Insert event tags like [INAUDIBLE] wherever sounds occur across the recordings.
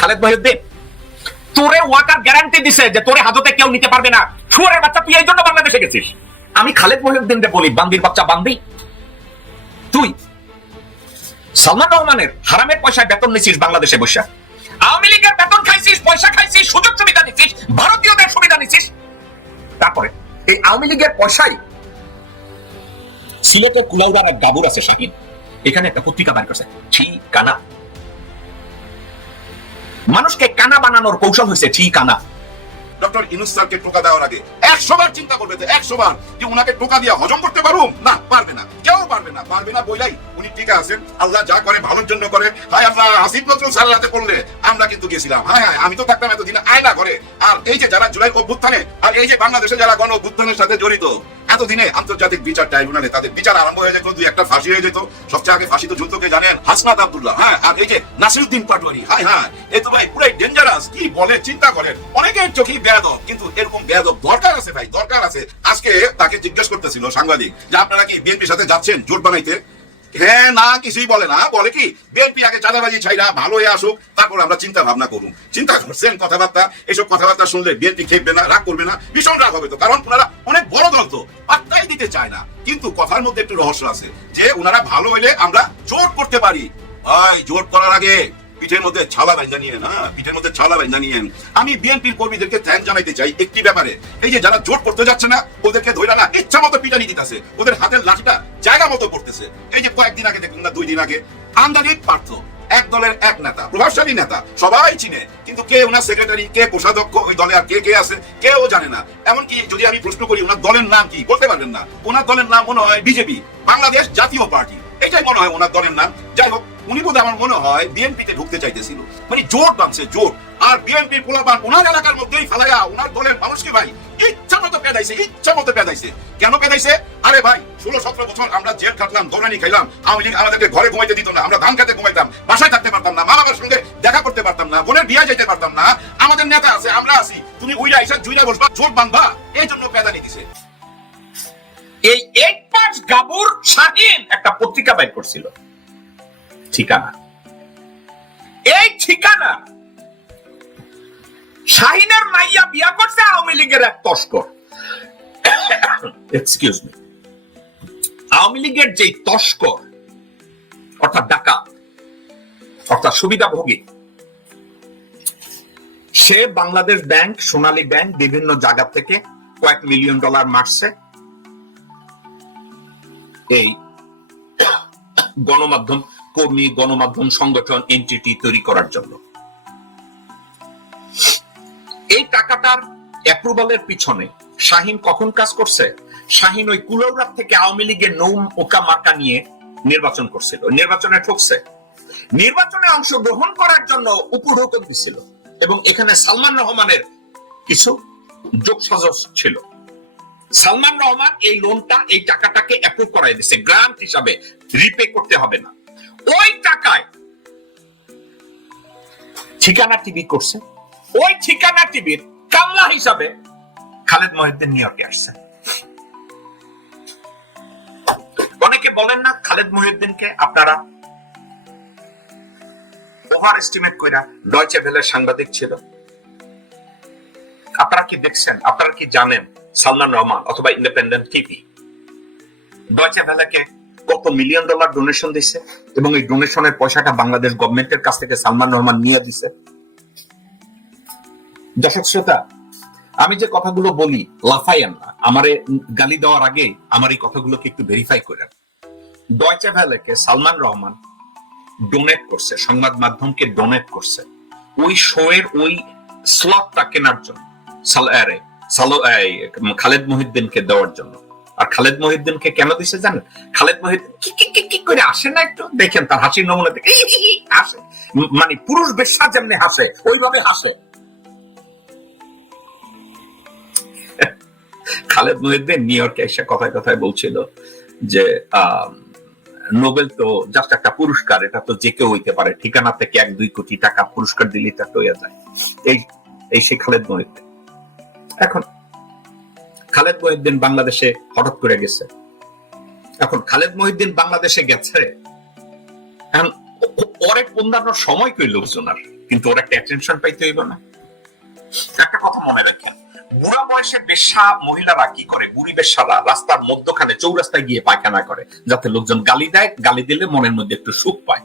খালেদ মহিউদ্দিন। তোরে ওয়াকার গ্যারান্টি দিছে যে তোরে হাজতে কেউ নিতে পারবে না। শুয়ারের বাচ্চা, তুই এই জন্য বাংলাদেশে গেছিস। আমি খালেদ মহিউদ্দিনকে বলি, বান্দির বাচ্চা, বান্দি। তুই, সালমান রহমানের হারামের পয়সায় বেতন নিছিস বাংলাদেশে বসে। আওয়ামী লীগের বেতন খাইছিস, পয়সা খাইছিস, সুযোগ সুবিধা নিছিস, ভারতীয়দের সুবিধা নিছিস। তারপরে, এই আওয়ামী লীগের পয়সায় সিলেটের কুলাউড়ার এক গাবুর আছে সেদিন। এখানে একটা পত্রিকা বার করছে। ছি কানা মানুষকে কানা বানানোর কৌশল হয়েছে ছি কানা ডক্টর ইনুস স্যারকে টোকা দেওয়ার আগে চিন্তা করবে তো যে উনাকে টোকা দিয়ে হজম করতে পারুম? না, পারবে না। কেউ পারবে না পারবে না বইলাই। উনি আছেন, আল্লাহ যা করে ভালোর জন্য করে। হায় আল্লাহ, আসিফ নজরুল স্যারের হাতে পড়লে আমরা কিন্তু গেছিলাম। হ্যাঁ হ্যাঁ আমি তো থাকতাম এতদিন আয়না করে আর এই যে যারা জুলাই অভ্যুত্থানে, আর এই যে বাংলাদেশে যারা গণ অভ্যুত্থানের সাথে জড়িত এতদিনে আন্তর্জাতিক বিচার ট্রাইব্যুনালে তাদের বিচার আরম্ভ হয়ে যেত, দুই একটা ফাঁসি হয়ে যেত। সবচেয়ে আগে ফাঁসি তো যুদ্ধকে জানেন হাসনাত আব্দুল্লাহ। হ্যাঁ আর এই যে নাসিরুদ্দিন পাটোয়ারি হ্যাঁ হ্যাঁ এ তো ভাই পুরাই ডেঞ্জারাস কি বলে চিন্তা করেন? অনেকের চোখেই বেয়াদব, কিন্তু এরকম বেয়াদব দরকার আছে ভাই, দরকার আছে। আজকে তাকে জিজ্ঞেস করতেছিল সাংবাদিক যে আপনারা কি বিএনপির সাথে যাচ্ছেন জোট বানাইতে? হ্যাঁ না, কিছুই বলে না। বলে কি বিএনপি আগে চাঁদাবাজি ছাইরা ভালো হয়ে আসুক, তারপর আমরা চিন্তা ভাবনা করুন। চিন্তা করছেন, কথাবার্তা, এসব কথাবার্তা শুনলে বিএনপি খেপবে না, রাগ করবে না, ভীষণ রাগ হবে তো, কারণ ওনারা অনেক বড় দল তো, পাত্তাই দিতে চায় না। কিন্তু কথার মধ্যে একটু রহস্য আছে, যে ওনারা ভালো হইলে আমরা জোর করতে পারি। ভাই, জোর করার আগে পিঠের মধ্যে ছালা বাইন্দা নিয়ে, না, পিঠের মধ্যে ছালা বাইন্দা নিয়ে। আমি বিএনপির কর্মীদেরকে থ্যাংক জানাইতে চাই একটি ব্যাপারে। এই যে যারা জোট করতে যাচ্ছে না, ওদেরকে ধরে না, ইচ্ছা মতো পিটানি দিতেছে। ওদের হাতের লাঠিটা জায়গা মতো পড়তেছে। এই যে কয়েকদিন আগে দেখুন না, দুই দিন আগে আমদানি পার্থ, এক দলের এক নেতা, প্রভাবশালী নেতা, সবাই চিনে। কিন্তু কে ওনার সেক্রেটারি কে কোষাধ্যক্ষ, ওই দলে আর কে কে আছে, কেউ জানে না। এমনকি যদি আমি প্রশ্ন করি, ওনার দলের নাম কি, বলতে পারবেন না। ওনার দলের নাম মনে হয় বিজেপি, বাংলাদেশ জাতীয় পার্টি। এটাই মনে হয় ওনার দলের নাম। যাই হোক উনি বোধ আমার মনে হয় বিএনপিতে ঢুকতে চাইতেছিল। মানে জোট বানছে জোট আর বিএনপির পোলাপান ওনার এলাকার মধ্যেই ফালাইয়া ওনার দলের মানুষকে ভাই? ইচ্ছা মতো পেদাইছে, ইচ্ছা মতো পেদাইছে। কেন পেদাইছে? আরে ভাই, ষোলো, সতেরো বছর আমরা জেল খাটলাম দৌড়ানি খাইলাম লীগ আমাদেরকে ঘরে ঘুমাইতে দিত না, আমরা ধান খেতে ঘুমাইতাম, বাসায় থাকতে পারতাম না মা বাবার সঙ্গে দেখা করতে পারতাম না, বোনের বিয়ে যেতে পারতাম না, আমাদের নেতা আছে, আমরা আছি, তুমি উইরা আইসা জুইরা বসবা জোট বাঁধবা, এই জন্য পেদানি দিছে এই এক পাঁচ গাবুর শাহিন একটা পত্রিকা বের করছিল। ঠিকানা। এই ঠিকানা শাহিনের মাইয়া বিয়া করছে আওয়ামী লীগের এক তস্কর। এক্সকিউজ মি আওয়ামী লীগের যে তস্কর, অর্থাৎ ডাকাত, অর্থাৎ সুবিধাভোগী, সে বাংলাদেশ ব্যাংক, সোনালী ব্যাংক, বিভিন্ন জায়গা থেকে কয়েক মিলিয়ন ডলার মারছে। এই গণমাধ্যম কর্মী গণমাধ্যম সংগঠন এনটিটি তৈরি করার জন্য। এই টাকাটার অ্যাপ্রুভালের পিছনে শাহিন কখন কাজ করছে? শাহিন ওই কুলৌরা থেকে আওয়ামী লীগের নৌ ওকা মার্কা নিয়ে নির্বাচন করছিল। নির্বাচনে ঠকছে। নির্বাচনে অংশগ্রহণ করার জন্য উপঢৌকন দিছিল এবং এখানে সালমান রহমানের কিছু যোগসাজস ছিল। সালমান রহমান এই লোনটা এই টাকাটাকে অ্যাপ্রুভ করাই দিছে। গ্রান্ট হিসাবে রিপে করতে হবে না। ওই টাকায়। ঠিকানা টিভি করছে। ওই ঠিকানা টিভির কামলা হিসাবে খালেদ মহিউদ্দিন নিউ ইয়র্কে আসছে। অনেকে বলেন না খালেদ মহিউদ্দিনকে আপনারা ওভার এস্টিমেট কইরা ডয়চে ভেলের সাংবাদিক ছিল। আপনারা কি দেখছেন? আপনারা কি জানেন সালমান রহমান অথবা ইন্ডিপেন্ডেন্ট টিভি? ডয়চে ভেলেকে কত মিলিয়ন ডলার ডোনেশন দিছে এবং এই ডোনেশনের পয়সাটা বাংলাদেশ গভর্নমেন্টের কাছ থেকে সালমান রহমান নিয়ে দিছে। দর্শক শ্রোতা, আমি যে কথাগুলো বলি লাফাইয়েন না। আমারে গালি দেওয়ার আগে আমার এই কথাগুলোকে একটু ভেরিফাই করেন। ডয়চে ভ্যালেকে সালমান রহমান ডোনেট করছে, সংবাদ মাধ্যমকে ডোনেট করছে। ওই শো এর ওই স্লটটা কেনার জন্য খালেদ মহিউদ্দিনকে দেওয়ার জন্য। আর খালেদ মহিউদ্দিনকে কেন দিছে জানেন? খালেদ মহিউদ্দিন কি কি কি কি করে আসে না একটু? দেখেন তার হাসির নমুনা দেখে হাসে মানে পুরুষ বেশ্যা যেমনি হাসে, ওইভাবে হাসে। খালেদ মহিউদ্দিন নিউ ইয়র্কে এসে কথায় কথায় বলছিল যে নোবেল তো জাস্ট একটা পুরস্কার, এটা তো যে কেউ হইতে পারে। ঠিকানা থেকে এক, দুই কোটি টাকা পুরস্কার দিলেই তা হইয়া যায়? এই এই সে খালেদ মহিউদ্দিন। এখন খালেদ মহিউদ্দিন বাংলাদেশে হঠাৎ করে গেছে। এখন খালেদ মহিউদ্দিন বাংলাদেশে গেছে সময় কই লোকজন আর? কিন্তু ওর একটা অ্যাটেনশন পাইতে হইব না। একটা কথা মনে রাখেন, বুড়া বয়সে বেশ্যা মহিলারা কি করে? বুড়ি বেশ্যারা রাস্তার মধ্যখানে, চৌরাস্তায় গিয়ে পায়খানা করে, যাতে লোকজন গালি দেয়, গালি দিলে মনের মধ্যে একটু সুখ পায়।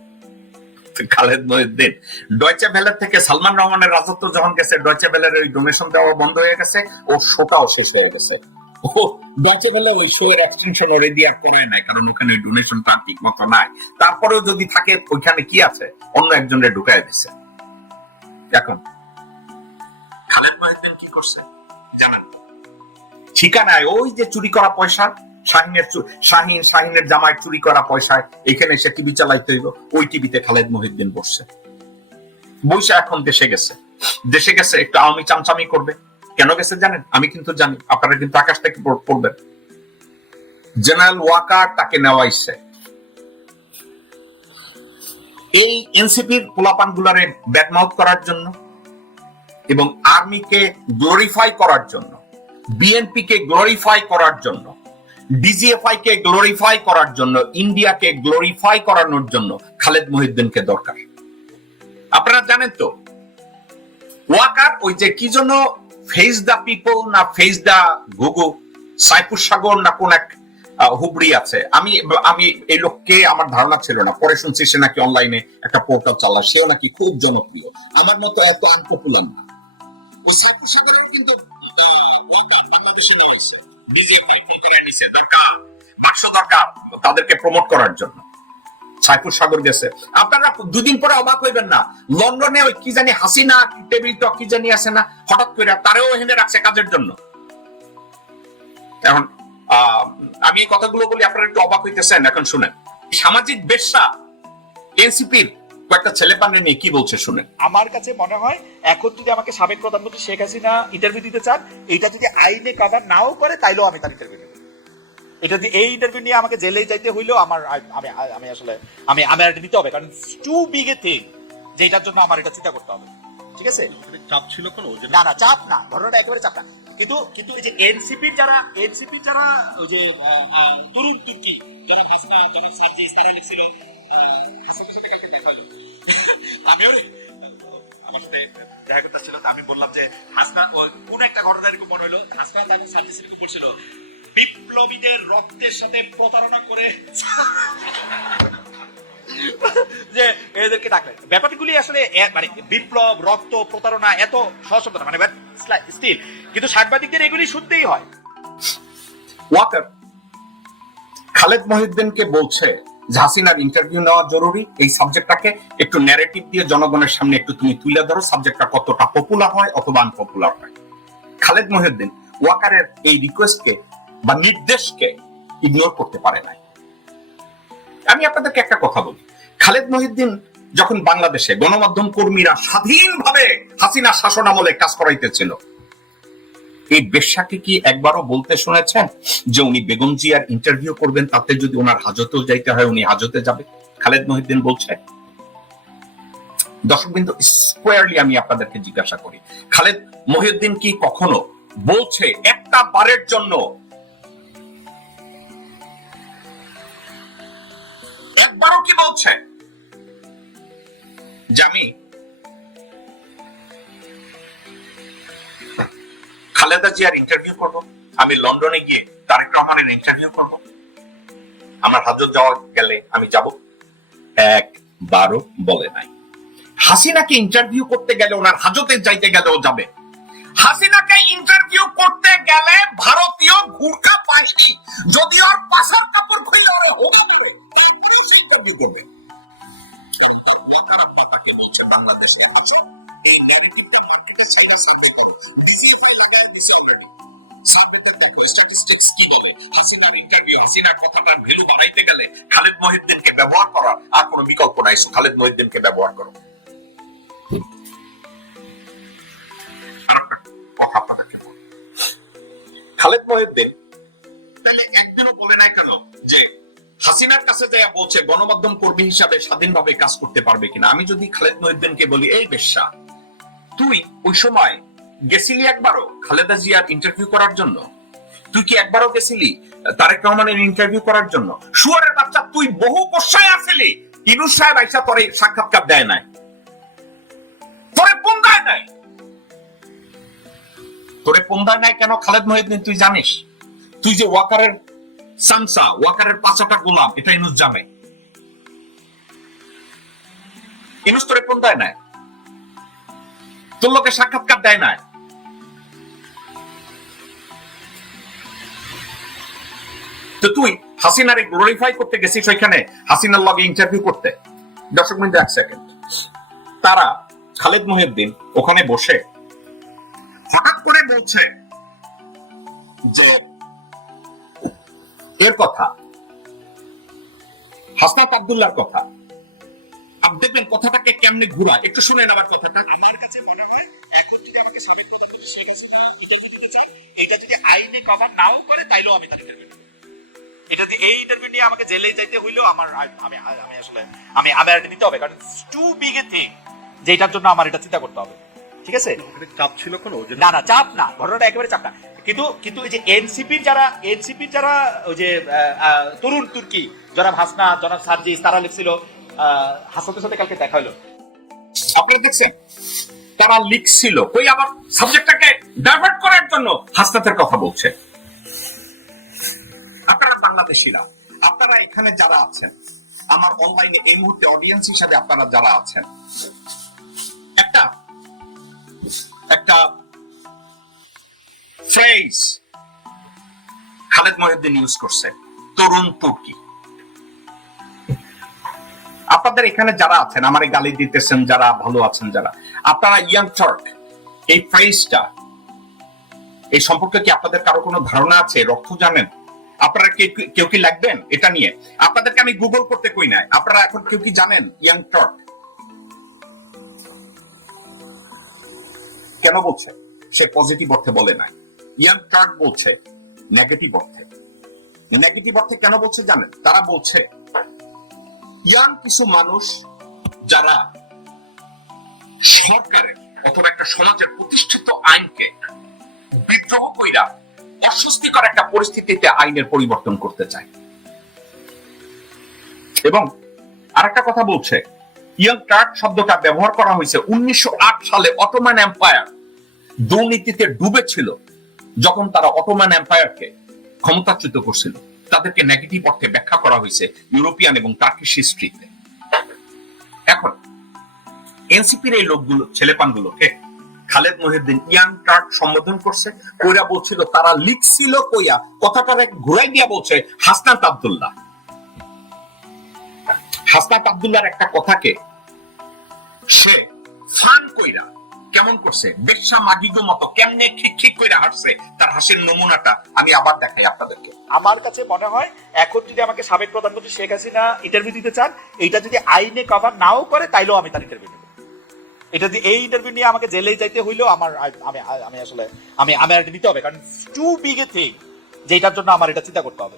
খালেদ মহিউদ্দিন ডয়চে ভ্যালের থেকে সালমান রহমানের রাজত্ব যখন গেছে ডয়চে ভ্যালের ওই ডোনেশন দেওয়া বন্ধ হয়ে গেছে ওর শোটাও শেষ হয়ে গেছে। ও ডয়চে ভ্যালে ওই শো এর এক্সটেনশন অলরেডি আর করে নাই কারণ ওখানে ডোনেশন ঠিক মতো নাই। তারপরেও যদি থাকে ওইখানে কি আছে? অন্য একজনের ঢুকায় দিছে। এখন। খালেদ মহিউদ্দিন কি করছে? জানেন? ঠিকানায় ওই যে চুরি করা পয়সা শাহিনের শাহিন, শাহিনের জামায় চুরি করা পয়সায় এখানে সে টিভি চালাইতে হইব। ওই টিভিতে খালেদ মহিউদ্দিন বসছে। বৈশা এখন দেশে গেছে। দেশে গেছে, একটু আওয়ামী চামচামি করবে। কেন গেছে জানেন? আমি কিন্তু জানি। আপনারা কিন্তু আকাশ থেকে পড়বেন। জেনারেল ওয়াকার তাকে নেওয়াইছে। এই এনসিপির পোলাপান গুলারে ব্যাকমাউথ করার জন্য এবং আর্মিকে গ্লোরিফাই করার জন্য বিএনপি কে গ্লোরিফাই করার জন্য ডিজিএফআই কে গ্লোরিফাই করার জন্য ইন্ডিয়াকে গ্লোরিফাই করানোর জন্য খালেদ মহিউদ্দিনকে দরকার। আপনারা জানেন তো, ওয়াকার ওই যে কি জন্য ফেস দা পিপল না ফেস দা গুগু সাইফুর সাগর না কোন এক হুবড়ি আছে। আমি আমি এই লোককে আমার ধারণা ছিল না, পরে শুনছি সে নাকি অনলাইনে একটা পোর্টাল চালা সেও নাকি খুব জনপ্রিয়। আমার মতো এত আনপপুলার না। ওই সাইফুর সাগরেও কিন্তু ওয়াকার বাংলাদেশে নেমেছে নিছে দরকার বাক্স দরকার তাদেরকে প্রমোট করার জন্য। সাইফুর সাগর গেছে। আপনারা দুদিন পরে অবাক হইবেন না। লন্ডনে ওই কি জানি হাসিনা টেবিল টক কি জানি আছে না, হঠাৎ করে তারেও এখানে রাখছে কাজের জন্য। এখন আমি এই কথাগুলো বলি, আপনারা একটু অবাক হইতেছেন, এখন শুনেন। সামাজিক বেশ্যা, এনসিপির কয়েকটা ছেলে পানি নিয়ে কি বলছে শুনে আমার কাছে মনে হয়, এখন যদি আমাকে সাবেক প্রধানমন্ত্রী শেখ হাসিনা ইন্টারভিউ দিতে চান এটা যদি আইনে কভার নাও করে, তাইলেও আমি তার ইন্টারভিউ এটা যদি এই ইন্টারভিউ নিয়ে আমাকে জেলে যাইতে হইলেও আমার আমি আমি আসলে আমি আমি আর নিতে হবে। কারণ টু বিগ এ থিং যেটার জন্য আমার এটা চিন্তা করতে হবে। ঠিক আছে? চাপ ছিল কোনো? না না চাপ না। ঘটনাটা একেবারে চাপ না। কিন্তু কিন্তু এই যে এনসিপির যারা এনসিপির যারা ওই যে তরুণ তুর্কি যারা হাসনা যারা সার্জিস তারা লিখছিল আহ, সাথে কালকে দেখা হলো। [LAUGHS] আমিও আমার সাথে দেখা করতে ছিল আমি বললাম যে হাসনা কোন একটা ঘটনা এরকম মনে হলো? হাসনা এবং সার্জিস এরকম বলছিল বিপ্লবীদের রক্তের সাথে প্রতারণা করে যে এদেরকে ডাকলেন। ব্যাপারগুলি আসলে মানে বিপ্লব রক্ত প্রতারণা এত মানে স্টিল কিন্তু সাংবাদিকদের এগুলি শুনতেই হয়। ওয়াকার খালেদ মহিউদ্দিনকে বলছে হাসিনার ইন্টারভিউ নেওয়া জরুরি। এই সাবজেক্টটাকে একটু ন্যারেটিভ দিয়ে জনগণের সামনে একটু তুমি তুলে ধরো। সাবজেক্টটা কতটা পপুলার হয় অথবা আনপপুলার হয়। খালেদ মহিউদ্দিন ওয়াকারের এই রিকোয়েস্টকে বা নির্দেশকে ইগনোর করতে পারে নাই। আমি আপনাদেরকে একটা কথা বলি। খালেদ মহিউদ্দিন যখন বাংলাদেশে গণমাধ্যম কর্মীরা স্বাধীনভাবে হাসিনা শাসন আমলে কাজ করাইতেছিল, এই বেশ্যাকে কি একবারও বলতে শুনেছেন যে উনি বেগম জিয়ার ইন্টারভিউ করবেন, তাতে যদি ওনার হাজতেও যাইতে হয়, উনি হাজতে যাবে? খালেদ মহিউদ্দিন বলছে। দর্শক বিন্দু স্কোয়ারলি আমি আপনাদেরকে জিজ্ঞাসা করি, খালেদ মহিউদ্দিন কি কখনো বলছে একটা বারের জন্য একবারও কি বলছে? আমি খালেদা জিয়ার ইন্টারভিউ করব। আমি লন্ডনে গিয়ে তারেক রহমানের ইন্টারভিউ করব। আমার হাজত যাওয়া গেলে আমি যাব। একবারও বলে নাই। হাসিনাকে ইন্টারভিউ করতে গেলে ওনার হাজতে যাইতে গেলেও যাবে। হাসিনাকে ইন্টারভিউ করতে গেলে ভারতীয় গুর্খা বাহিনী যদি ওর পাশার কাপড় খুললে ওরা হোগা মেরে। তারপরেও সে ইন্টারভিউ করবে খারাপ খালেদ মহিউদ্দিনকে ব্যবহার করার আর কোনো বিকল্প নাই খালেদ মহিউদ্দিনকে ব্যবহার করো। খালেদ মহিউদ্দিন কাছে যে বলছে, গণমাধ্যম কর্মী হিসাবে স্বাধীনভাবে কাজ করতে পারবে কিনা? আমি যদি খালেদ মহিউদ্দিনকে বলি, এই বেশ্যা, তুই ওই সময় গেছিলি একবারও খালেদা জিয়ার ইন্টারভিউ করার জন্য? তুই কি একবারও গেছিলি তারেক রহমানের ইন্টারভিউ করার জন্য? শুয়ারের বাচ্চা, তুই বহু বসায় আসলি ইনুস সাহেব আইসা পরে সাক্ষাৎকার দেয় নাই, তোরে নাই তোরে পন্দায় নাই কেন? খালেদ মহিউদ্দিন, তুই জানিস, তুই যে ওয়াকারের সামসা, ওয়াকারের পাঁচাটা গোলাম, এটা ইনুস জানে। ইনুস তোরে পন্দায় নাই? তোর লোকে সাক্ষাৎকার দেয় নাই? তো তুই হাসিনারে গ্লোরিফাই করতে গেছিস ওইখানে? হাসিনার লগে ইন্টারভিউ করতে। দর্শক মিনিট এক সেকেন্ড তারা খালেদ মহিউদ্দিন ওখানে বসে হঠাৎ করে বলছে যে এর কথা। হাসনাত আব্দুল্লাহর কথা। আপনি দেখবেন কথাটাকে কেমনে ঘুরা। একটু শুনেন আবার কথাটা। আমার কাছে মনে হয় এখন যদি আমাকে সাবেক প্রধানমন্ত্রী শেখ হাসিনা ইন্টারভিউ দিতে চান এটা যদি আইনে কভার নাও করে তাইলেও আমি তার ইন্টারভিউ এটা যদি এই ইন্টারভিউ নিয়ে আমাকে জেলে যাইতে হইলেও আমার আমি আমি আসলে আমি আমি এটা নিতে হবে। কারণ টু বিগ এ থিং যেটার জন্য আমার এটা চিন্তা করতে হবে। ঠিক আছে? চাপ ছিল কোনো? না না চাপ না। ঘটনাটা একেবারে চাপ না। কিন্তু কিন্তু এই যে এনসিপির যারা এনসিপির যারা ওই যে তরুণ তুর্কি জনাব হাসনা জনাব সার্জিস তারা লিখছিল আহ, হাসনাতের সাথে কালকে দেখা হলো। আপনারা দেখছেন? তারা লিখছিল। কই আবার সাবজেক্টটাকে ডাইভার্ট করার জন্য হাসনাতের কথা বলছে? আপনারা বাংলাদেশিরা আপনারা এখানে যারা আছেন আমার অনলাইনে এই মুহূর্তে অডিয়েন্স হিসাবে আপনারা যারা আছেন একটা একটা ফ্রেজ খালেদ মহিউদ্দিন ইউজ করছে, তরুণ তুর্কি আপনাদের এখানে যারা আছেন, আমার গালি দিতেছেন যারা, ভালো আছেন যারা, আপনারা ইয়াং টার্ক এই ফ্রেজটা এই সম্পর্কে কি আপনাদের কারও কোনো ধারণা আছে? অর্থ জানেন? আপনারা কেউ কি লাগবেন এটা নিয়ে? আপনাদেরকে আমি গুগল করতে কই নাই? আপনারা এখন কেউ কি জানেন ইয়াং টার্ক কেন বলছে? সে পজিটিভ অর্থে বলে নাই। ইয়াং টার্ক বলছে নেগেটিভ অর্থে। নেগেটিভ অর্থে কেন বলছে জানেন? তারা বলছে, ইয়াং কিছু মানুষ যারা সরকারের অথবা একটা সমাজের প্রতিষ্ঠিত আইনকে বিদ্রোহ কইরা অস্বস্তিকর একটা পরিস্থিতিতে আইনের পরিবর্তন করতে চায়। এবং আরেকটা কথা বলছে, ইয়াং টার্ক শব্দটা ব্যবহার করা হয়েছে উনিশশো আট সালে অটোম্যান এম্পায়ার দুর্নীতিতে ডুবেছিল। যখন তারা অটোম্যান এম্পায়ারকে ক্ষমতাচ্যুত করছিল, তাদেরকে নেগেটিভ অর্থে ব্যাখ্যা করা হয়েছে ইউরোপিয়ান এবং টার্কিশ হিস্ট্রিতে এখন, এনসিপির এই লোকগুলো, ছেলেপানগুলোকে খালেদ মহিউদ্দিন ইয়াং টার্ক সম্বোধন করছে, কইরা বলছিল, তারা লিখছিল কইয়া, কথাটার এক ঘুরাই দিয়া বলছে, হাসনাত আব্দুল্লাহ। হাসনাত আব্দুল্লাহর একটা কথাকে সে ফান কইরা কেমন করছে? বেশ্যা মাগিগো মতো কেমনে খিক কইরা হাসছে তার হাসির নমুনাটা আমি আবার দেখাই আপনাদেরকে। আমার কাছে মনে হয় এখন যদি আমাকে সাবেক প্রধানমন্ত্রী শেখ হাসিনা ইন্টারভিউ দিতে চান এইটা যদি আইনে কভার নাও করে তাইলেও আমি তার ইন্টারভিউ নেব। এটা যদি এই ইন্টারভিউ নিয়ে আমাকে জেলে যাইতে হইলেও আমার আমি আমি আসলে আমি আমি আর এটা নিতে হবে। কারণ টু বিগ এ থিং যেটার জন্য আমার এটা চিন্তা করতে হবে।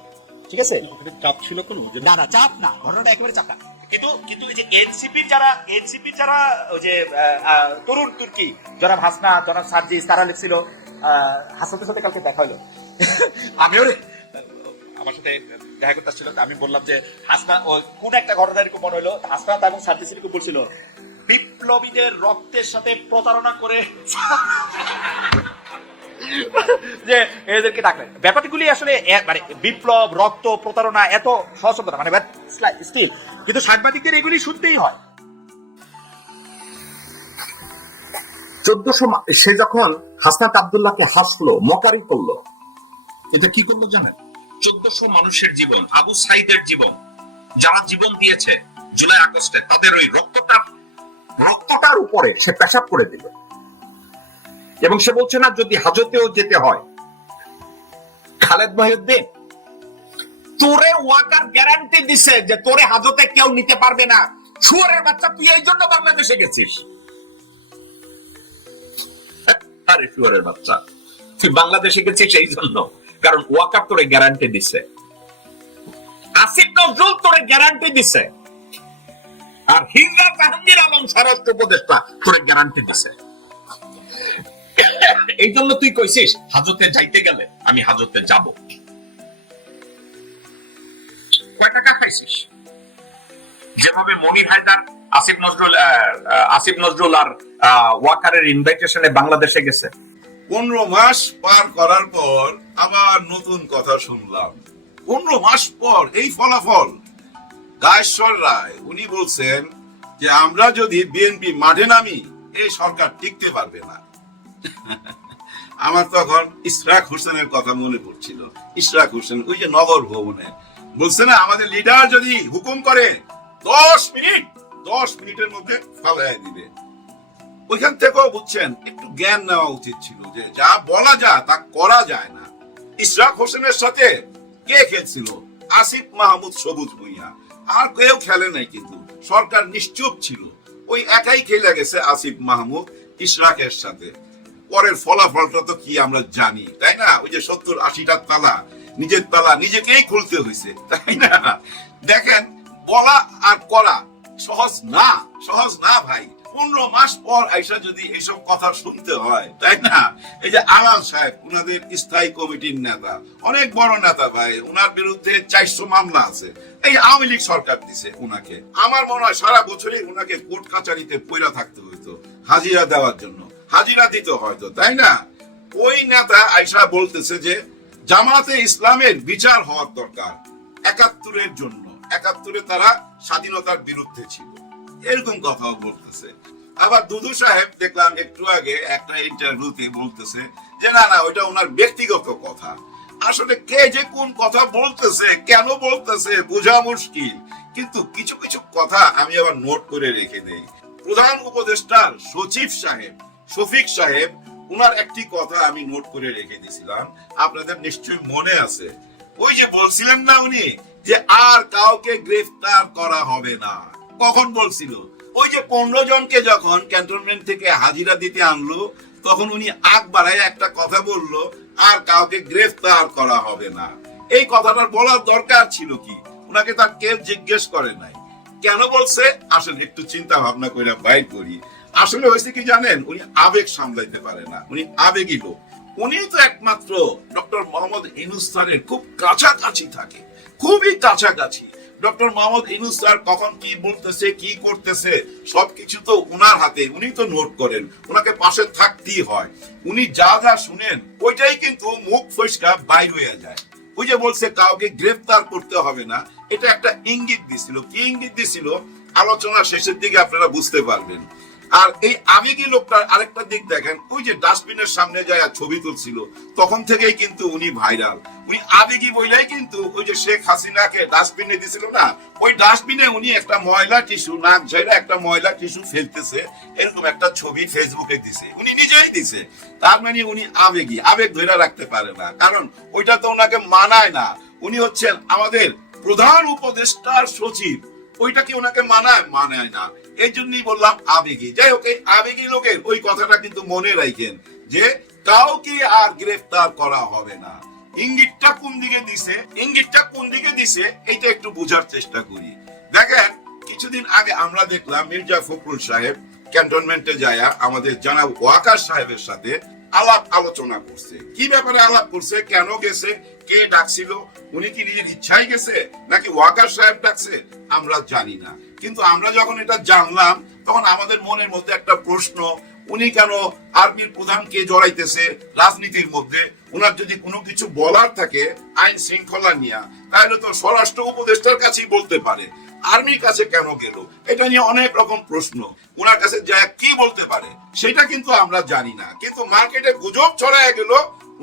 ঠিক আছে? চাপ ছিল কোনো? না না চাপ না। ঘটনাটা একেবারে চাপ না। কিন্তু কিন্তু এই যে এনসিপির যারা এনসিপির যারা ওই যে তরুণ তুর্কি জনাব হাসনা জনাব সার্জিস তারা লিখছিল আহ, হাসনাতের সাথে কালকে দেখা হলো। [LAUGHS] আমিও আমার সাথে দেখা করতে আসছিল আমি বললাম যে হাসনা ও কোন একটা ঘটনা এরকম মনে হলো? হাসনাত এবং সার্জিস এরকম বলছিল বিপ্লবীদের রক্তের সাথে প্রতারণা করে [LAUGHS] যে এদেরকে ডাকলেন। ব্যাপারগুলি আসলে মানে বিপ্লব রক্ত প্রতারণা এত সহজ মানে স্টিল কিন্তু সাংবাদিকদের এগুলি শুনতেই হয়। চোদ্দশো সে যখন হাসনাত আব্দুল্লাহকে হাসলো, মকারি করল, এটা কি করল জানেন? চোদ্দশো মানুষের জীবন, আবু সাইদের জীবন, যারা জীবন দিয়েছে জুলাই আগস্টে, তাদের ওই রক্তটা, রক্তটার উপরে সে পেশাব করে দিল। এবং সে বলছে, না, যদি হাজতেও যেতে হয়, খালেদ মহিউদ্দিন তোরে ওয়াকার গ্যারান্টি দিছে যে তোরে হাজতে কেউ নিতে পারবে না। শুয়ারের বাচ্চা, তুই এই জন্য বাংলাদেশে গেছিস। আরে শুয়ারের বাচ্চা, তুই বাংলাদেশে গেছিস সেই জন্য, কারণ ওয়াকার তোরে গ্যারান্টি দিছে। আসিফ নজরুল তোরে গ্যারান্টি দিছে। আর হিজরা জাহাঙ্গীর আলম স্বরাষ্ট্র উপদেষ্টা তোরে গ্যারান্টি দিছে। এই জন্য তুই কইছিস, হাজতে যাইতে গেলে আমি হাজতে যাব। কয় টাকা খাইছিস যেভাবে মনির হায়দার, আসিফ নজরুল আসিফ নজরুল আর ওয়াকারের ইনভাইটেশনে বাংলাদেশে গেছে। পনেরো মাস পার করার পর আবার নতুন কথা শুনলাম। পনেরো মাস পর এই ফলাফল। গায়েশ্বর রায়, উনি বলছেন যে আমরা যদি বিএনপি মাঠে নামি এই সরকার টিকতে পারবে না। আমার তখন ইশরাক হোসেনের কথা মনে পড়ছিল। ইশরাক হোসেন, ওই যে নগর ভবনে বলছে না, আমাদের লিডার যদি হুকুম করে, দশ মিনিট, দশ মিনিটের মধ্যে ফালাই দিবে। ওইখান থেকেও বুঝছেন, একটু জ্ঞান নেওয়া উচিত ছিল যে যা বলা যায়, তা করা যায় না। ইশরাক হোসেনের সাথে কে খেলছিল? আসিফ মাহমুদ সবুজ ভুইয়া। আর কেউ খেলে নাই কিন্তু, সরকার নিশ্চুপ ছিল। ওই একাই খেলে গেছে আসিফ মাহমুদ ইশরাকের সাথে। পরের ফলাফলটা তো কি আমরা জানি, তাই না? ওই যে সত্তর আশিটা তালা নিজের তালা নিজেকেই খুলতে হয়েছে তাই না? দেখেন, বলা আর করা সহজ না সহজ না ভাই। পনেরো মাস পর আইসা যদি এইসব কথা শুনতে হয়, তাই না? এই যে আলাল সাহেব, উনাদের স্থায়ী কমিটির নেতা, অনেক বড় নেতা ভাই, উনার বিরুদ্ধে চারশো মামলা আছে। এই আওয়ামী লীগ সরকার দিছে উনাকে। আমার মনে হয় সারা বছরই উনাকে কোর্ট কাচারিতে পইরা থাকতে হইতো, হাজিরা দেওয়ার জন্য। হাজিরা দিতে হয়তো, তাই না? ওই নেতা আইসা বলতেছে যে জামাতে ইসলামের বিচার হওয়ার দরকার একাত্তরের জন্য। একাত্তরে তারা স্বাধীনতার বিরুদ্ধে ছিল। এরকম কথাও বলতেছে। আবার দুদু সাহেব দেখলাম একটু আগে একটা ইন্টারভিউতে বলতেছে যে, না না, ওইটা ওনার ব্যক্তিগত কথা। আসলে কে যে কোন কথা বলতেছে, কেন বলতেছে, বোঝা মুশকিল। কিন্তু কিছু কিছু কথা আমি আবার নোট করে রেখে নেই প্রধান উপদেষ্টার সচিব সাহেব, শফিক সাহেব উনার একটি কথা আমি নোট করে রেখে দিয়েছিলাম আপনাদের নিশ্চয়ই মনে আছে। ওই যে বলছিলেন না উনি যে আর কাউকে গ্রেফতার করা হবে না। কখন বলছিল? ওই যে পনেরো জনকে যখন ক্যান্টনমেন্ট থেকে হাজিরা দিতে আনলো, তখন উনি আগ বাড়ায় একটা কথা বলল, আর কাউকে গ্রেফতার করা হবে না। এই কথাটা বলার দরকার ছিল কি? উনাকে তার কেউ জিজ্ঞেস করে নাই। কেন বলছে? আসলে একটু চিন্তা ভাবনা করে বাইর করি। আসলে হয়েছে কি জানেন? উনি আবেগ সামলাইতে পারে না। উনি আবেগী লোক। উনি তো একমাত্র ডক্টর মোহাম্মদ ইনুস খুব কাছাকাছি থাকে। খুবই কাছাকাছি। ডক্টর মোহাম্মদ ইনুস স্যার কখন কি বলতেছে, কি করতেছে, সবকিছু তো উনার হাতে। উনি তো নোট করেন। উনাকে পাশে থাকতেই হয়। উনি যা যা শুনেন, ওইটাই কিন্তু মুখ ফসকা বাইর হয়ে যায়। ওই যে বলছে, কাউকে গ্রেফতার করতে হবে না। এটা একটা ইঙ্গিত দিছিল। কি ইঙ্গিত দিছিল? আলোচনা শেষের দিকে আপনারা বুঝতে পারবেন। আর এই আবেগী লোকটার আরেকটা দিক দেখেন, ওই যে ডাস্টবিনের সামনে যায় ছবি তুলছিল, তখন থেকেই কিন্তু উনি ভাইরাল। উনি আবেগী বইলাই কিন্তু ওই যে শেখ হাসিনাকে ডাস্টবিনে দিছিল না, ওই ডাস্টবিনে উনি একটা ময়লা টিস্যু, নাক ঝাইরা একটা ময়লা টিস্যু ফেলতেছে, এরকম একটা ছবি ফেসবুকে দিছে। উনি নিজেই দিছে। তার মানে উনি আবেগী, আবেগ ধরে রাখতে পারে না। কারণ ওইটা তো ওনাকে মানায় না। উনি হচ্ছেন আমাদের প্রধান উপদেষ্টার সচিব। ওইটা কি ওনাকে মানায়? মানায় না। এই জন্যই বললাম আবেগী। যাই হোক, এই আবেগী লোকের ওই কথাটা কিন্তু মনে রাখেন যে কাউকে আর গ্রেফতার করা হবে না। ইঙ্গিতটা কোন দিকে দিছে? ইঙ্গিতটা কোন দিকে দিছে? এইটা একটু বোঝার চেষ্টা করি। দেখেন, কিছুদিন আগে আমরা দেখলাম মির্জা ফখরুল সাহেব ক্যান্টনমেন্টে যায় আমাদের জানাব ওয়াকার সাহেবের সাথে আলাপ আলোচনা করছে। কি ব্যাপারে আলাপ করছে? কেন গেছে? কে ডাকছিল? উনি কি নিজের ইচ্ছাই গেছে? নাকি ওয়াকার সাহেব ডাকছে? আমরা জানি না। কিন্তু আমরা যখন এটা জানলাম, তখন আমাদের মনের মধ্যে একটা প্রশ্ন, উনি কেন আর্মির প্রধানকে জড়াইতেছে রাজনীতির মধ্যে? ওনার যদি কোনো কিছু বলার থাকে, আইন শৃঙ্খলা নিয়ে, তাহলে তো স্বরাষ্ট্র উপদেষ্টার কাছেই বলতে পারে। আর্মির কাছে কেন গেল? এটা নিয়ে অনেক রকম প্রশ্ন। ওনার কাছে যা কি বলতে পারে, সেটা কিন্তু আমরা জানি না। কিন্তু মার্কেটে গুজব ছড়ায় গেল,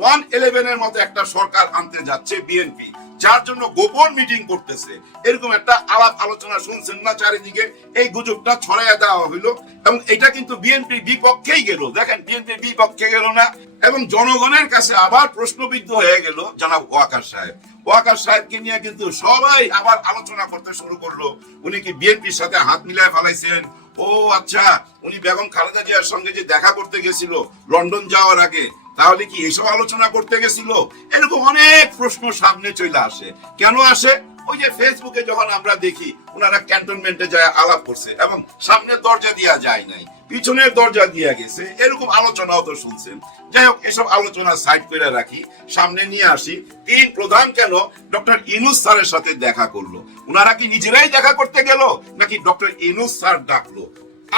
ওয়ান ইলেভেন এর মতো একটা সরকার আনতে যাচ্ছে বিএনপি। যার জন্য গোপন মিটিং করতেছে। এরকম একটা আলাপ আলোচনা শুনছেন না চারিদিকে, এই গুজবটা ছড়াইয়া দেওয়া হইল এবং এটা কিন্তু বিএনপির বিপক্ষেই গেল। দেখেন বিএনপির বিপক্ষে গেল না এবং জনগণের কাছে আবার প্রশ্নবিদ্ধ হয়ে গেল জানাব ওয়াকার সাহেব। ওয়াকার সাহেবকে নিয়ে কিন্তু সবাই আবার আলোচনা করতে শুরু করল। উনি কি বিএনপির সাথে হাত মিলায় ফেলাইছেন? ও আচ্ছা উনি বেগম খালেদা জিয়ার সঙ্গে যে দেখা করতে গেছিল লন্ডন যাওয়ার আগে তাহলে কি এইসব আলোচনা করতে গেছিল? এরকম অনেক প্রশ্ন সামনে চলে আসে। কেন আসে? ওই যে ফেসবুকে যখন আমরা দেখি, ওনারা ক্যান্টনমেন্টে যায়, আলাপ করছে এবং সামনের দরজা দিয়া যায় নাই, পিছনের দরজা দিয়া গেছে, এরকম আলোচনাও তো শুনছেন। যাই হোক, এসব আলোচনা সাইড করে রাখি, সামনে নিয়ে আসি। তিন প্রধান কেন? ডক্টর ইনুস স্যারের সাথে দেখা করল। ওনারা কি নিজেরাই দেখা করতে গেল, নাকি ডক্টর ইনুস স্যার ডাকলো?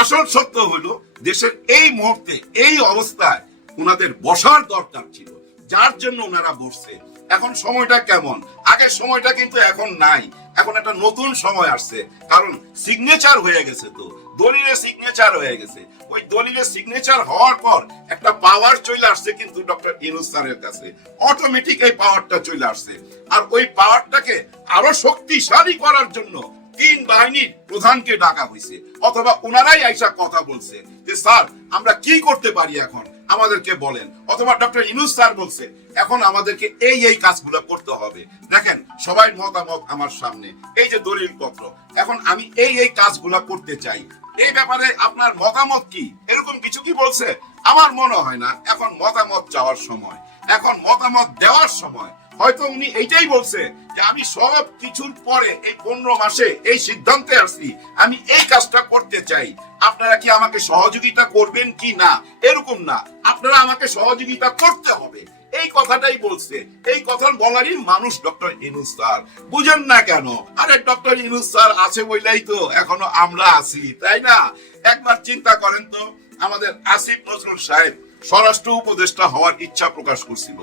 আসল সত্য হলো, দেশের এই মুহূর্তে, এই অবস্থায় ওনাদের বসার দরকার ছিল। যার জন্য ওনারা বসছে। এখন সময়টা কেমন? আগের সময়টা কিন্তু এখন নাই। এখন একটা নতুন সময় আসছে। কারণ সিগনেচার হয়ে গেছে তো। দলিলে সিগনেচার হয়ে গেছে। ওই দলিলে সিগনেচার হওয়ার পর একটা পাওয়ার চলে আসছে কিন্তু ডক্টর ইনুস স্যারের কাছে। অটোমেটিক এই পাওয়ারটা চলে আসছে। আর ওই পাওয়ারটাকে আরও শক্তিশালী করার জন্য তিন বাহিনীর প্রধানকে ডাকা হয়েছে। অথবা ওনারাই আইসা কথা বলছে যে, স্যার, আমরা কি করতে পারি এখন? আমাদেরকে বলেন। অথবা ডক্টর ইনুস স্যার বলছে, এখন আমাদেরকে এই এই কাজগুলো করতে হবে। দেখেন, সবাই মতামত আমার সামনে। এই যে দলিল পত্র এখন আমি এই এই কাজগুলো করতে চাই। এই ব্যাপারে আপনার মতামত কি? এরকম কিছু কি বলছে? আমার মনে হয় না, এখন মতামত চাওয়ার সময়। এখন মতামত দেওয়ার সময় হয়তো উনি এইটাই বলছে যে আমি সব কিছুর পরে এই পনেরো মাসে এই সিদ্ধান্তে আসছি। আমি এই কাজটা করতে চাই। আপনারা কি আমাকে সহযোগিতা করবেন কি না? এরকম না। আপনারা আমাকে সহযোগিতা করতে হবে। এই কথাটাই বলছে। এই কথা বলারই মানুষ ডক্টর ইনুস স্যার। বুঝেন না কেন? আরে ডক্টর ইনুস স্যার আছে বইলাই তো এখনও আমরা আছি, তাই না? একবার চিন্তা করেন তো, আমাদের আসিফ নজরুল সাহেব স্বরাষ্ট্র উপদেষ্টা হওয়ার ইচ্ছা প্রকাশ করছিল।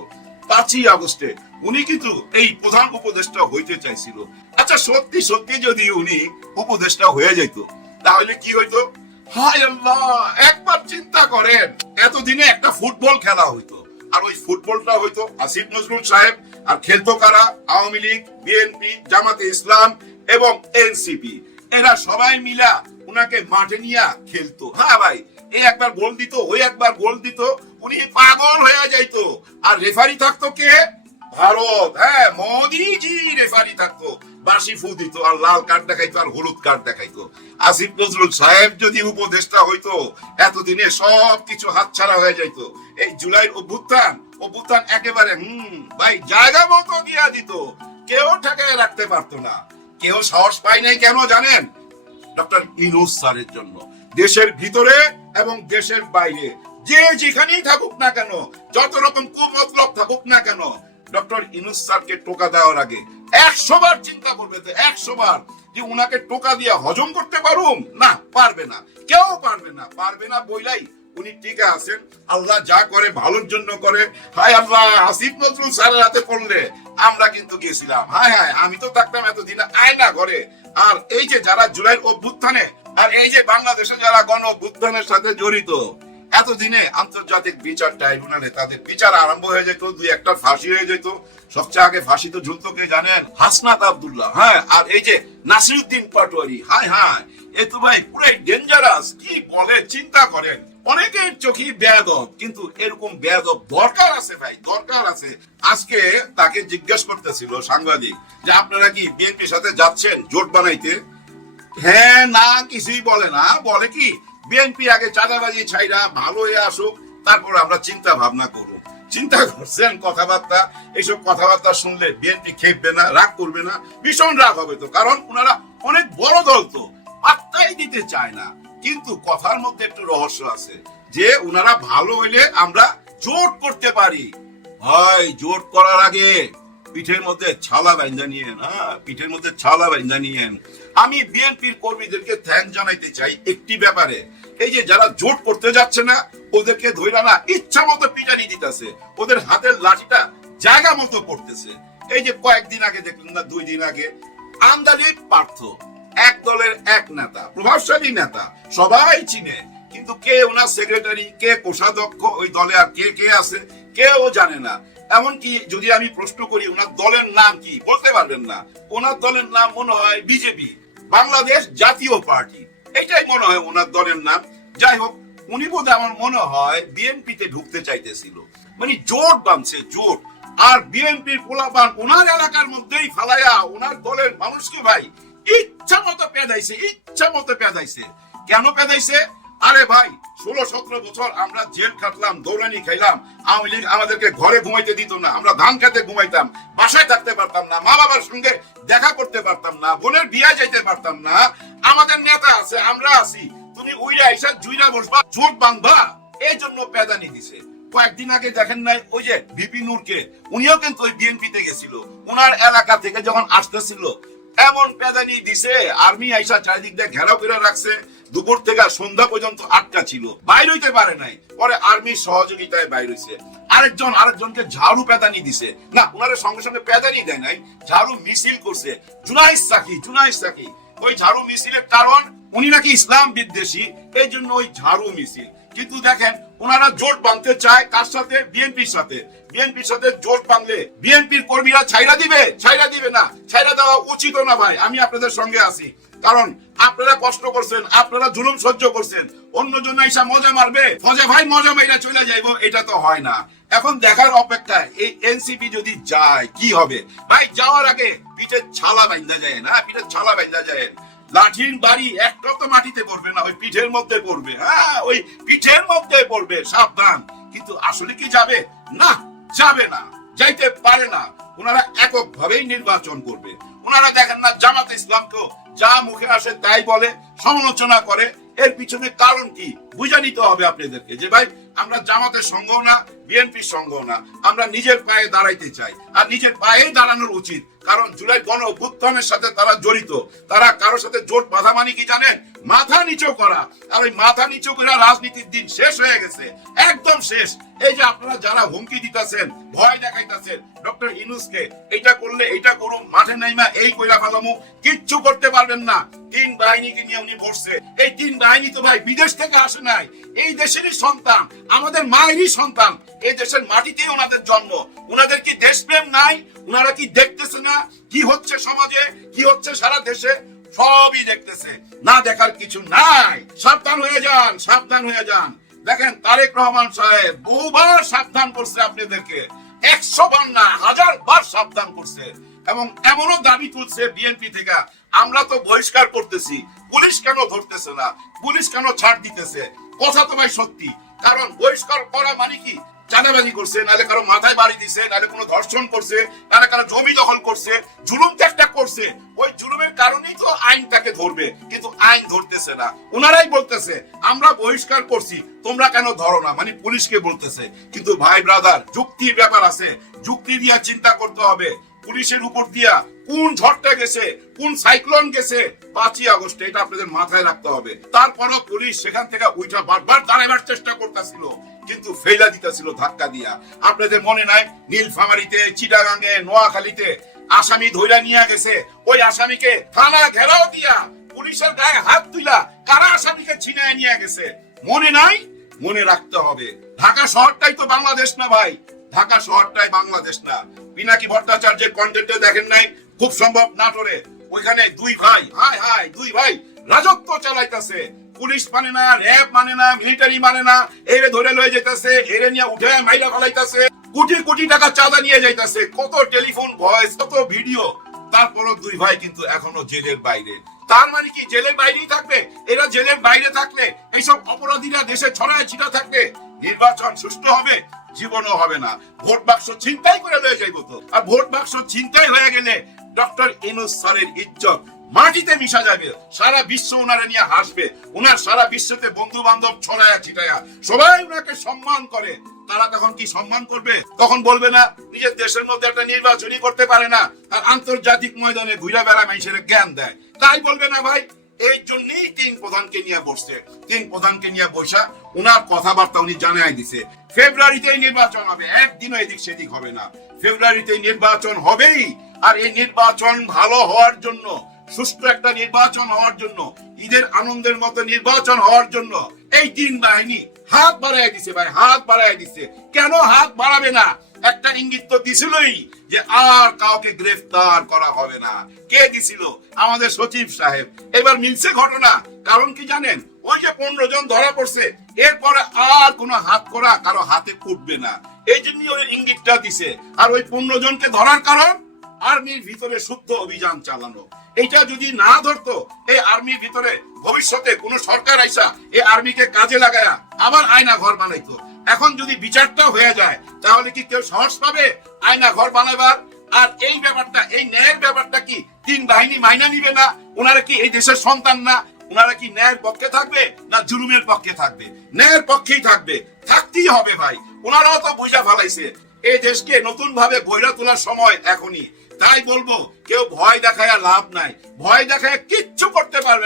পাঁচই আগস্টে। উনি কিন্তু এই প্রধান উপদেষ্টা হইতে চাইছিল। আচ্ছা সত্যি সত্যি যদি উনি উপদেষ্টা হয়ে যেত তাহলে কি হইতো? আল্লাহ, একবার চিন্তা করেন, এতদিনে একটা ফুটবল খেলা হইতো। আর ওই ফুটবলটা হইতো আসিফ নজরুল সাহেব আর খেলতো কারা? আওয়ামী লীগ, বিএনপি, জামাতে ইসলাম এবং এনসিপি। এরা সবাই মিলা উনাকে মাঠে নিয়ে খেলতো। হ্যাঁ ভাই এই একবার গোল দিত, ওই একবার গোল দিত উনি পাগল হয়ে যাইতো। আর রেফারি থাকতো কে? ভারত। হ্যাঁ মোদিজি রেফারি থাকতো। বাসি ফু দিত আর লাল কার্ড দেখাইতো আর হলুদ কার্ড দেখাইতো। আসিফ নজরুল সাহেব যদি উপদেষ্টা হইতো, এতদিনে সব কিছু হাতছাড়া হয়ে যাইতো। এই জুলাইয়ের অভ্যুত্থান অভ্যুত্থান একেবারে, হুম, ভাই, জায়গা মতো দিয়া দিত। কেউ ঠেকায় রাখতে পারতো না। কেউ সাহস পায় নাই কেন জানেন? ডক্টর ইনুস স্যারের জন্য। দেশের ভিতরে এবং দেশের বাইরে। যে যেখানেই থাকুক না কেন, যত রকম কুমতলব থাকুক না কেন, ডক্টর ইনুস স্যারকে টোকা দেওয়ার আগে একশো বার চিন্তা করবে তো, একশো বার যে উনাকে টোকা দিয়ে হজম করতে পারুম? না, পারবে না। কেউ পারবে না পারবে না বইলাই। উনি টিকে আছেন। আল্লাহ যা করে, ভালোর জন্য করে। হায় আল্লাহ, আসিফ নজরুল স্যারের হাতে পড়লে আমরা কিন্তু গেছিলাম হায় হায়, আমি তো থাকতাম এতদিন আয় না ঘরে। আর এই যে যারা জুলাইয়ের অভ্যুত্থানে, আর এই যে বাংলাদেশে যারা গণ অভ্যুত্থানের সাথে জড়িত এতদিনে আন্তর্জাতিক বিচার ট্রাইব্যুনালে তাদের বিচার আরম্ভ হয়ে যেত, দুই একটা ফাঁসি হয়ে যেত। সবচেয়ে আগে ফাঁসি তো ঝুলতো কে জানেন? হাসনাত আব্দুল্লাহ। হ্যাঁ আর এই যে নাসিরুদ্দিন পাটোয়ারি, হায় হায়, এ তো ভাই পুরাই ডেঞ্জারাস কি বলে, চিন্তা করেন। অনেকের চোখে বেয়াদব, কিন্তু এরকম বেয়াদব দরকার আছে ভাই, দরকার আছে। আজকে তাকে জিজ্ঞেস করতেছিল সাংবাদিক যে আপনারা কি বিএনপির সাথে যাচ্ছেন জোট বানাইতে? হ্যাঁ না, কিছুই বলে না। বলে কি বিএনপি আগে চাঁদাবাজি ছাইরা ভালো হয়ে আসুক, তারপর আমরা চিন্তা ভাবনা করব। চিন্তা করছেন কথাবার্তা, এইসব কথাবার্তা শুনলে বিএনপি খেপবে না, রাগ করবে না, ভীষণ রাগ হবে তো। কারণ ওনারা অনেক বড় দল তো পাত্তাই দিতে চায় না। কিন্তু কথার মধ্যে একটু রহস্য আছে, যে ওনারা ভালো হইলে আমরা জোট করতে পারি। ভাই, জোট করার আগে পিঠের মধ্যে ছালা বাইন্দা নিয়েন হ্যাঁ পিঠের মধ্যে ছালা বাইন্দা নিয়েন। আমি বিএনপির কর্মীদেরকে থ্যাংক জানাইতে চাই একটি ব্যাপারে। এই যে যারা জোট করতে যাচ্ছে না, ওদেরকে ধইরা না, ইচ্ছা মতো পিটানি দিতেছে। ওদের হাতের লাঠিটা জায়গা মতো পড়তেছে। এই যে কয়েকদিন আগে দেখলেন না, দুই দিন আগে, আমদানি পার্থ। এক দলের এক নেতা, প্রভাবশালী নেতা, সবাই চিনে। কিন্তু কে ওনার সেক্রেটারি কে কোষাধ্যক্ষ, ওই দলে আর কে কে আছে, কেউ জানে না। এমনকি যদি আমি প্রশ্ন করি, ওনার দলের নাম কি, বলতে পারবেন না। ওনার দলের নাম মনে হয় বিজেপি। বাংলাদেশ জাতীয় পার্টি। এটাই মনে হয় ওনার দলের নাম। যাই হোক, উনি বোধ আমার মনে হয় বিএনপিতে ঢুকতে চাইতেছিল। মানে জোট বানছে জোট। আর বিএনপির পোলাপান ওনার এলাকার মধ্যেই ফালাইয়া ওনার দলের মানুষকে ভাই ইচ্ছা মতো পেদাইছে ইচ্ছা মতো পেদাইছে কেন পেদাইছে আরে ভাই, ষোলো, সতেরো বছর আমরা জেল খাটলাম, দৌড়ানি খাইলাম, আওয়ামী লীগ আমাদেরকে ঘরে ঘুমাইতে দিত না, আমরা ধান খেতে ঘুমাইতাম, বাসায় থাকতে পারতাম না, মা বাবার সঙ্গে দেখা করতে পারতাম না, বোনের বিয়ে যাইতে পারতাম না, আমাদের নেতা আছে, আমরা আছি, তুমি উইরা আইসা জুইরা বসবা চোট বাংবা এই জন্য পেদানি দিছে। কয়েকদিন আগে দেখেন নাই, ওই যে বিপি নূরকে, উনিও কিন্তু ওই বিএনপিতে গেছিল ওনার এলাকা থেকে যখন আসতেছিল এমন পেদানি দিছে আর্মি আইসা চারিদিক দিয়ে ঘেরাও করে রাখছে। দুপুর থেকে সন্ধ্যা পর্যন্ত আটকা ছিল। বাইর হইতে পারে নাই। পরে আর্মির সহযোগিতায় বাইর হইছে। আরেকজন, আরেকজনকে ঝাড়ু পেদানি দিছে। না ওনারা সঙ্গে সঙ্গে পেদানি দেয় নাই, ঝাড়ু মিছিল করছে। জুনাইস সাকি জুনাইস সাকি, ওই ঝাড়ু মিছিলের কারণ উনি নাকি ইসলাম বিদ্বেষী এই জন্য ওই ঝাড়ু মিছিল। কিন্তু দেখেন ওনারা জোট বাঁধতে চায় কার সাথে? বিএনপির সাথে। বিএনপির সাথে জোট বাঁধলে বিএনপির কর্মীরা ছাইরা দিবে? ছাইরা দিবে না। ছাইরা দেওয়া উচিত না ভাই। আমি আপনাদের সঙ্গে আছি। কারণ আপনারা কষ্ট করছেন, আপনারা জুলুম সহ্য করছেন। অন্যজন এসে মজা মারবে। ফজে ভাই, মজা মাইরা চলে যাইবো, এটা তো হয় না। এখন দেখার অপেক্ষায় এই এনসিপি যদি যায়, কি হবে? ভাই, যাওয়ার আগে পিঠের ছালা বাইন্দা যায় না? পিঠের ছালা বাইন্দা যায় লাঠির বাড়ি একটাও তো মাটিতে পড়বে না, ওই পিঠের মধ্যে পড়বে। হ্যাঁ ওই পিঠের মধ্যে পড়বে, সাবধান। কিন্তু আসলে কি যাবে? না যাবে না, যাইতে পারে না। ওনারা একক ভাবেই নির্বাচন করবে। ওনারা দেখেন না জামাত ইসলামকেও যা মুখে আসে তাই বলে, সমালোচনা করে। এর পিছনে কারণ কি? বুঝে নিতে হবে আপনাদেরকে যে ভাই, আমরা জামাতের সঙ্গও না বিএনপির সঙ্গও না। আমরা নিজের পায়ে দাঁড়াইতে চাই। আর নিজের পায়ে দাঁড়ানোর উচিত। কারণ জুলাই গণ অভ্যুত্থানের সাথে তারা জড়িত। তারা কারোর সাথে জোট বাঁধা মানে কি জানেন? মাথা নিচু করা। আর ওই মাথা নিচু করে রাজনীতির দিন শেষ হয়ে গেছে। একদম শেষ। এই যে আপনারা যারা হুমকি দিতেছেন, ভয় দেখাইতেছেন, ডক্টর ইনুসকে এটা করলে এটা করুন, মাঠে নাইমা এই কইরা ফেলামু, কিচ্ছু করতে পারবেন না। তিন বাহিনীকে নিয়ে উনি বসছে। এই তিন বাহিনী তো ভাই বিদেশ থেকে আসে নাই। এই দেশেরই সন্তান, আমাদের মায়েরই সন্তান। এই দেশের মাটিতেই ওনাদের জন্ম। ওনাদের কি দেশপ্রেম নাই? ওনারা কি দেখতেছে না? কি হচ্ছে সমাজে? কি হচ্ছে সারা দেশে? সবই দেখতেছে। না দেখার কিছু নাই। সাবধান হয়ে যান, সাবধান হয়ে যান। দেখেন তারেক রহমান সাহেব, বহুবার সাবধান করছে আপনাদেরকে। একশো বার না, হাজার বার সাবধান করছে। এবং এমনও দাবি তুলছে বিএনপি থেকে, আমরা তো বহিষ্কার করতেছি। পুলিশ কেন ধরতেছে না? পুলিশ কেন ছাড় দিতেছে? কথা তো ভাই সত্যি। কারণ বহিষ্কার করা মানে কি? চাঁদাবাজি করছে, নাহলে কারও মাথায় বাড়ি দিছে, নাহলে কোনো ধর্ষণ করছে, নাহলে কারও জমি দখল করছে, জুলুম তো একটা করছে। ওই জুলুমের কারণেই তো আইন তাকে ধরবে, কিন্তু আইন ধরতেছে না। ওনারাই বলতেছে, আমরা বহিষ্কার করছি, তোমরা কেন ধরো না? মানে পুলিশকে বলতেছে। কিন্তু ভাই ব্রাদার যুক্তির ব্যাপার আছে। যুক্তি দিয়ে চিন্তা করতে হবে। পুলিশের উপর দিয়া কোন ঝড়টা গেছে, কোন সাইক্লোন গেছে, পাঁচই আগস্ট, এটা আপনাদের মাথায় রাখতে হবে। তারপরও পুলিশ সেখান থেকে উঠা বারবার দাঁড়াবার চেষ্টা করতেছিল, কিন্তু ফেলা দিতেছিল ধাক্কা দিয়া। আপনাদের মনে নাই, নীলফামারিতে চিটাগাঙ্গে নোয়াখালীতে আসামি ধইরা নিয়ে গেছে, ওই আসামিকে থানা ঘেরাও দিয়া পুলিশের গায়ে হাত তুইলা কারা আসামিকে ছিনায় নিয়ে গেছে? মনে নাই? মনে রাখতে হবে। ঢাকা শহরটাই তো বাংলাদেশ না ভাই। ঢাকা শহরটাই বাংলাদেশ না। পিনাকি ভট্টাচার্যের কন্টেন্টে দেখেন নাই? খুব সম্ভব নাটোরে। ওইখানে দুই ভাই, হাই হাই, দুই ভাই রাজত্ব চালাইতাছে। পুলিশ মানে না, র্যাব মানে না, মিলিটারি মানে না, এরে ধরে লয়ে যেতেছে, এরে নিয়ে উঠে মাইরা ফেলাইতাছে, কোটি কোটি টাকা চাঁদা নিয়ে যাইতাছে। কত টেলিফোন, ভয়েস, কত ভিডিও। তারপরও দুই ভাই কিন্তু এখনও জেলের বাইরে। তার মানে কি, জেলের বাইরেই থাকবে? এরা জেলের বাইরে থাকলে এইসব অপরাধীরা দেশে ছড়ায় ছিটা থাকবে? নির্বাচন সুষ্ঠু হবে, জীবনও হবে না। ভোট বাক্স ছিনতাই করে লয়ে যাইব তো। আর ভোট বাক্স ছিনতাই হয়ে গেলে ডক্টর ইনুস স্যারের ইজ্জত মাটিতে মিশা যাবে। সারা বিশ্ব ওনারা নিয়ে হাসবে। ওনার সারা বিশ্বতে বন্ধু বান্ধব ছড়ায়া ছিটায়া সবাই ওনাকে সম্মান করে। তারা তখন কি সম্মান করবে? তখন বলবে না, নিজের দেশের মধ্যে একটা নির্বাচনই করতে পারে না। আর আন্তর্জাতিক ময়দানে ঘুরে বেড়া মানুষের জ্ঞান দেয়। তাই বলবে না ভাই এই জন্যই তিন প্রধানকে নিয়ে বসছে। তিন প্রধানকে নিয়ে বসা, উনার কথাবার্তা উনি জানাই দিছে। ফেব্রুয়ারিতেই নির্বাচন হবে, একদিনও এদিক সেদিক হবে না। ফেব্রুয়ারিতে নির্বাচন হবেই, আর এই নির্বাচন ভালো হওয়ার জন্য, সুষ্ঠু একটা নির্বাচন হওয়ার জন্য, ঈদের আনন্দের মতো নির্বাচন হওয়ার জন্য এই তিন বাহিনী হাত বাড়াই দিছে ভাই, হাত বাড়াই দিছে। কেন হাত বাড়াবে না? একটা ইঙ্গিত তো দিছিলই যে আর কাউকে গ্রেফতার করা হবে না। কে দিছিল? আমাদের সচিব সাহেব। এবার মিলছে ঘটনা। কারণ কি জানেন? ওই যে পনেরো জন ধরা পড়ছে, এরপরে আর কোনো হাত করা কারও হাতে উঠবে না। এই জন্যই ওই ইঙ্গিতটা দিছে। আর ওই পনেরো জনকে ধরার কারণ, আর্মির ভিতরে শুদ্ধ অভিযান চালানো। এটা যদি না ধরতো, এই আর্মির ভিতরে ভবিষ্যতে কোন সরকার আইসা এই আর্মিকে কাজে লাগায়া আবার আয়না ঘর বানাইতো। এখন যদি বিচারটা হয়ে যায়, তাহলে কি কেউ সাহস পাবে? আয়না ঘর বানাবার আর এই ব্যাপারটা, এই ন্যায়ের ব্যাপারটা কি তিন বাহিনী মাইনা নিবে না? ওনারা কি এই দেশের সন্তান না? ওনারা কি ন্যায়ের পক্ষে থাকবে না জুলুমের পক্ষে থাকবে? ন্যায়ের পক্ষেই থাকবে। থাকতেই হবে ভাই। ওনারাও তো বুঝা ফেলাইছে। এই দেশকে নতুন ভাবে গইরা তোলার সময় এখনই। তাই বলব, কেউ ভয় দেখায় লাভ নাই। ভয় দেখায় কিচ্ছু করতে পারবে